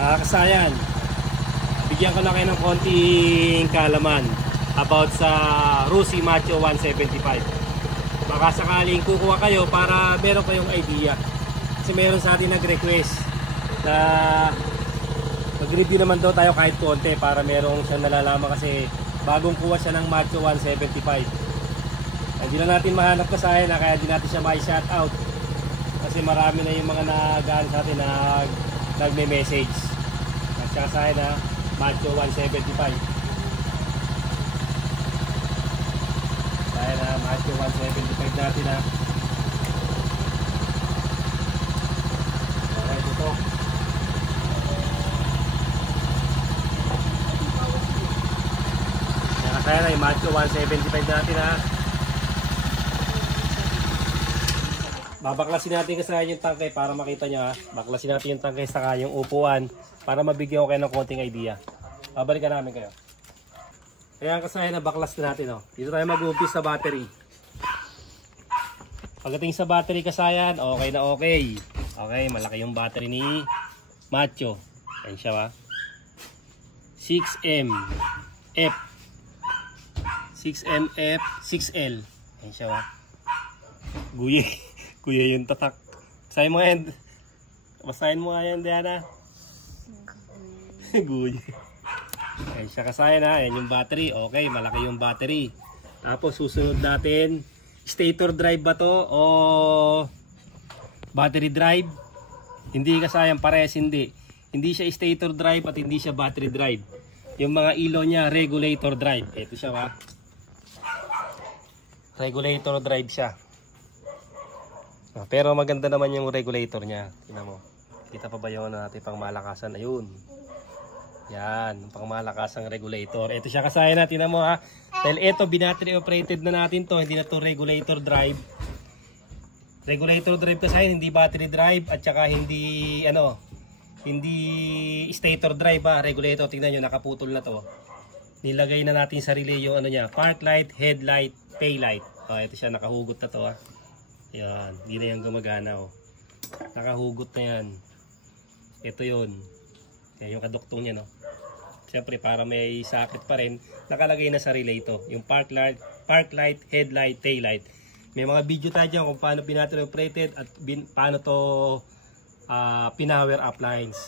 Kasayan, bigyan ko na kayo ng konting kaalaman about sa Rusi Macho 175. Baka sakaling kukuha kayo para meron kayong idea. Kasi meron sa atin nag-request na mag-review naman daw tayo kahit konti para merong siyang nalalaman kasi bagong kuha siya ng Macho 175. Hindi lang natin mahanap Kasayan na kaya di natin siya ma-shoutout. Kasi marami na yung mga nag-ano sa atin na nagme-message. At Kasayan na Macho 175. Kaya na Macho 175 natin ha. Alright, ito. Kaya na yung Macho 175 natin ha. Babaklasin natin Kasayan yung tangkay para makita nyo ha. Baklasin natin yung tangkay saka yung upuan para mabigyan ko kayo ng konting idea. Babalikan namin kayo. Kaya Kasayan na baklas na natin oh. Dito tayo mag-umpis sa battery. Pagdating sa battery Kasayan, okay na okay. Okay, malaki yung battery ni Macho. Ayan siya ha. 6MF 6MF 6L. Ayan siya ha. Kuya yung tatak. Basahin mo yan. Basahin mo nga yan, Diana. Guya. Ayan siya Kasayan ha. Ayan yung battery. Okay, malaki yung battery. Tapos susunod natin, stator drive ba to o battery drive? Hindi Kasayan, parehas hindi. Hindi siya stator drive at hindi siya battery drive. Yung mga ilaw niya, regulator drive. Ito siya ha. Regulator drive siya. Pero maganda naman yung regulator niya. Tingnan mo. Kita pa ba yung natin pang malakasan? Ayun. Yan, pang malakasang regulator. Ito siya Kasayan na, tingnan mo ha. Dahil ito, binattery operated na natin to. Hindi na to regulator drive. Regulator drive Kasayan, hindi battery drive. At saka hindi, hindi stator drive ha. Regulator, tingnan nyo, nakaputol na to. Nilagay na natin sa relay yung niya. Park light, headlight, tail light. Ito siya, nakahugot na to ha. Yan, hindi na yan gumagana oh. Nakahugot na yan. Ito yun. Yan yung kaduktong niya no. Siyempre para may socket pa rin, nakalagay na sa relay ito. Yung park light, headlight, tail light. May mga video tayo dyan kung paano battery operated at paano to pinower up lines.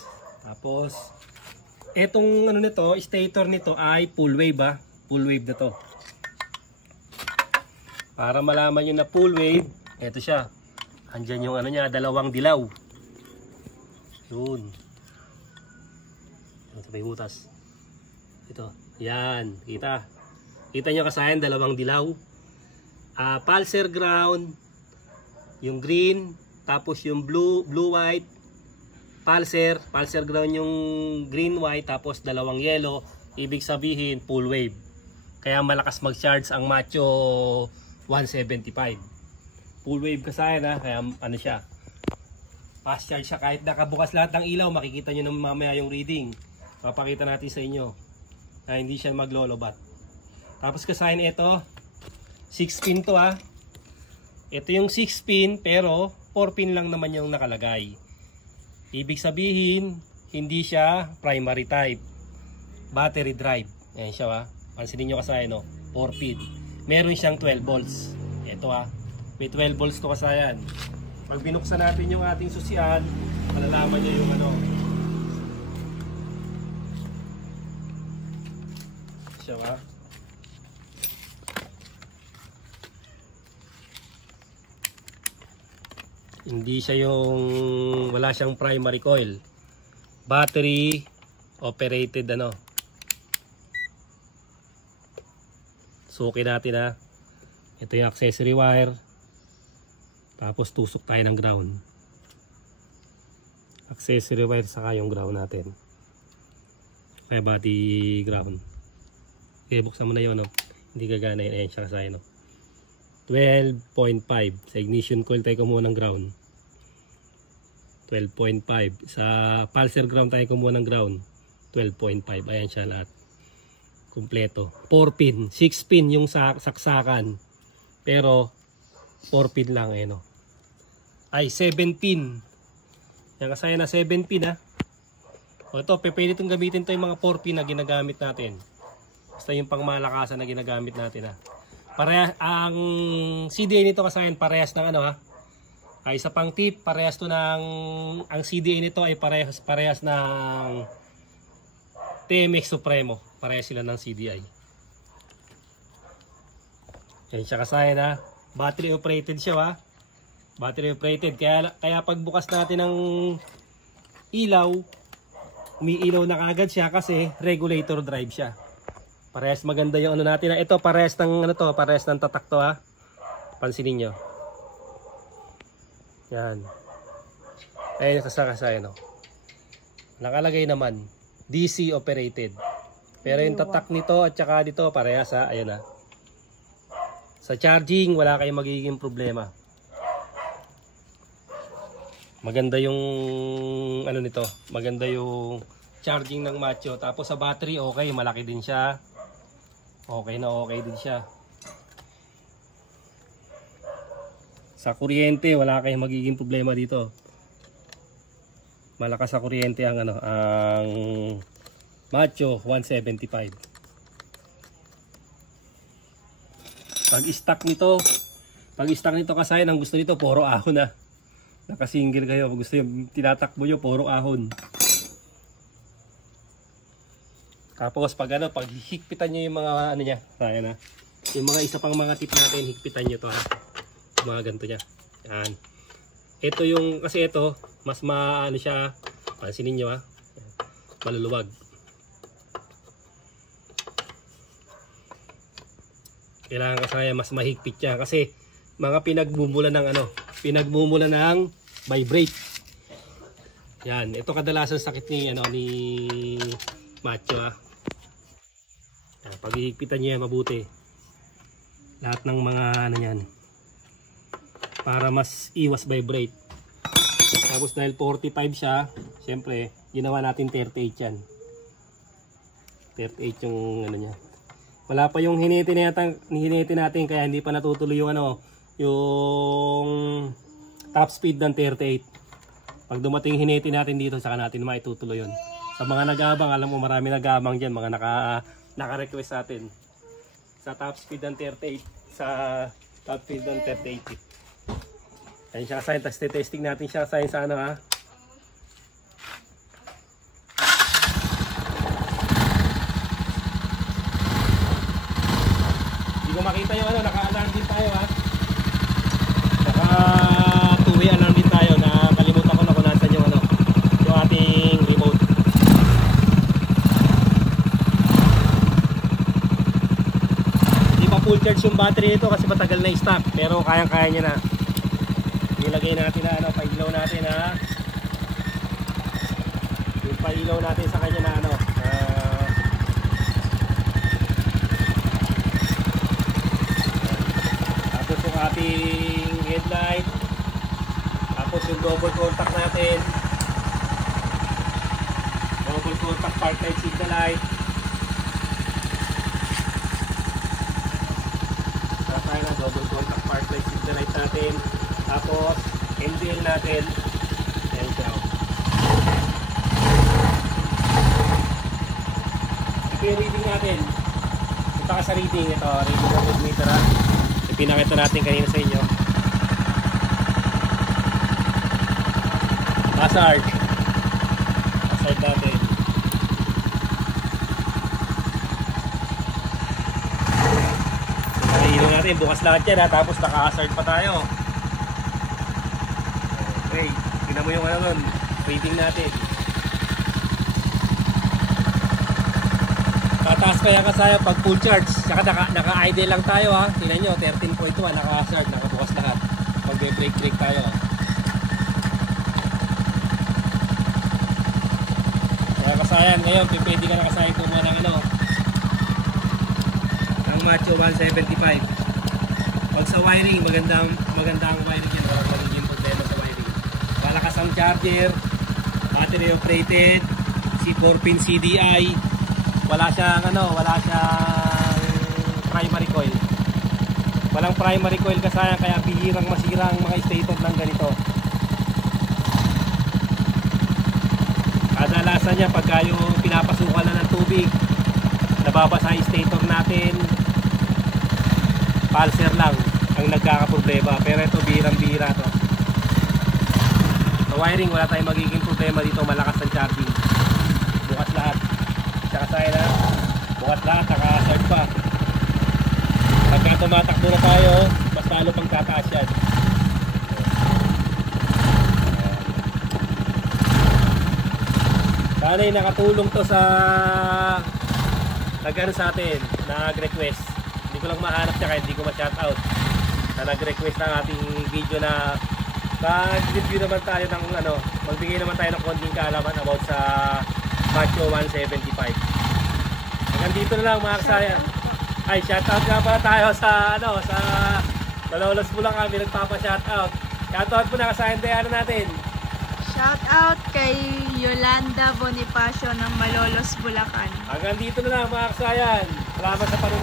Tapos etong nito, stator nito ay full wave ha. Full wave na to. Para malaman nyo na full wave, ito siya. Andyan yung niya, dalawang dilaw. Yun. Ito pa yung butas. Ito. Yan. Kita. Kita nyo Kasayan, dalawang dilaw. Pulsar ground. Yung green. Tapos yung blue, white. Pulsar ground yung green, white. Tapos dalawang yellow. Ibig sabihin, full wave. Kaya malakas mag-charge ang Macho 175. Full wave Kasayan ha, kaya siya, fast charge siya. Kahit nakabukas lahat ng ilaw, makikita nyo naman mamaya yung reading. Papakita natin sa inyo na hindi siya maglolobat. Tapos Kasayan ito, 6 pin to ha. Ito yung 6 pin pero 4 pin lang naman yung nakalagay. Ibig sabihin, hindi siya primary type, battery drive. Ayan siya ha, pansinin nyo Kasayan no, 4 pin. Meron siyang 12 volts. Ito ha, may 12 volts to Kasayan. Pag binuksan natin yung ating susian, malalaman niya yung siya ha. Hindi siya yung wala siyang primary coil. Battery operated Suki natin ha. Ito yung accessory wire. Tapos tusok tayo ng ground. Accessory wire saka yung ground natin. Kaya body ground. Okay, buksan mo na yun. Hindi gagana yun. Ayan siya Kasayan. 12.5. Sa ignition coil tayo kumuha ng ground. 12.5. Sa pulsar ground tayo kumuha ng ground. 12.5. Ayan siya lahat. Kompleto. 4 pin. 6 pin yung saksakan. Pero 4 pin lang ay 7 pin. Yan Kasayan na 7 pin ha. O ito, pwede itong gamitin to yung mga 4P na ginagamit natin. Basta yung pangmalakasan na ginagamit natin ha. Parehas, ang CDA nito kasayan parehas ng ano ha. Ay isa pang tip, parehas to ng, ang CDA nito ay parehas ng TMX Supremo. Parehas sila ng CDI. Yan siya kasayan ha. Battery operated siya ha. Battery operated. Kaya pagbukas natin ng ilaw, umiilaw na kagad siya kasi regulator drive siya. Parehas maganda yung ano natin. Ito parehas ng ano to, parehas ng tatak to ha. Pansinin nyo. Yan. Ayun kasayan no. Nakalagay naman DC operated. Pero yung tatak nito at saka dito parehas ha. Ayun ha. Sa charging wala kayong magiging problema. Maganda yung ano nito, maganda yung charging ng Macho. Tapos sa battery okay, malaki din siya. Okay na okay din siya. Sa kuryente wala kayong magiging problema dito. Malakas sa kuryente ang ano, ang Macho 175. Pag-stock nito kasi ang gusto nito puro ahon na. Naka-single kayo, pag gusto yung tinatakbo nyo, puro ahon. Tapos pag ano, pag higpitan nyo yung mga ano niya, ayan na. Yung mga isa pang mga tip natin, higpitan nyo to ha. Mga ganito niya. Yan. Ito yung, kasi ito, mas maano siya, pansinin nyo ha. Maluluwag. Kailangan kasi mas mahigpit siya kasi mga pinagmumula ng ano, pinagmumula ng vibrate. Yan, ito kadalasan sakit ni ano ni Macho ha. Yan, paghihigpitan niya mabuti. Lahat ng mga ano niyan. Para mas iwas vibrate. Tapos dahil 45 siya, syempre ginawa natin 38 yan. 38 yung ano niya. Wala pa yung hiniti natin kaya hindi pa natutuloy yung ano, yung top speed ng 38. Pag dumating hiniti natin dito, saka natin maitutuloy yun. Sa mga nag-aabang, alam mo marami nag-aabang dyan, mga naka-request sa atin. Sa top speed ng 38, sa top speed ng 38. Ayan siya kasayin, tapos testing natin siya kasayin sa ano ha. Hindi ko makita yung ano, naka-alarm din tayo ha. Naka-2-way alarm din tayo. Nakalimutan ko na kung nasan yung ano, yung ating remote. Hindi pa full charge yung battery nito kasi matagal na i-stock. Pero kayang-kaya niya na. Ilagay natin na ano, pailaw natin ha. Yung pailaw natin sa kanya na ano, tapos yung ating headlight, tapos yung double contact natin, double contact park light, signal light. Tayo na double contact park light, signal light natin. Tapos MDL natin. Ayan siya. Ito yung reading natin. Punta ka sa reading. Ito, reading ng voltmeter ha. Ipinakita natin kanina sa inyo. Hazard. Hazard natin. Nakahilo natin. Bukas lahat yan ha. Tapos naka-hazard pa tayo. Okay, tingnan mo yung ano nun, rating natin. Tataas kaya kasaya pag full charge. Saka naka-idle lang tayo ha. Tingnan nyo, 13.1, naka-hazard, nakabukas lahat. Pag may brake tayo. Kaya kasayan, ngayon, pwede ka nakasaya kung ng ano. Ang Macho 175. Pag sa wiring, magandang wiring yun. Walang magiging problema sa wiring. Malakas ang charger, battery operated, C4-pin CDI, wala siyang primary coil. Walang primary coil kasaya kaya bihirang masira ang mga stator ng ganito. Kadalasan karanasan niya pagka yung pinapasukan na ng tubig, nababasa yung stator natin, pulser lang ang nagkakaproblema. Pero ito birang-bira to. Sa wiring wala tayong magiging problema dito, malakas ang charging. Bukas lahat. Tsaka sa'yo na, bukas lahat, naka-start pa. Pagka tumatakbo na tayo, mas lalo pang tataas yan. Sana'y nakatulong to sa nag-ano sa atin, nag-request. Hindi ko lang mahanap siya kaya hindi ko ma-shoutout. Na nag-request ng ating video na mag-review naman tayo ng ano, magbigay naman tayo ng konting kaalaman about sa Macho 175. Hanggang dito na lang mga kasayan. Ay, shoutout nga ba tayo sa ano, sa Malolos Bulacan kami nagpapa-shoutout. Shoutout po na kasayan Diana natin. Shout out kay Yolanda Bonifacio ng Malolos, Bulacan. Hanggang dito na lang mga kasayan. Salamat sa panonood.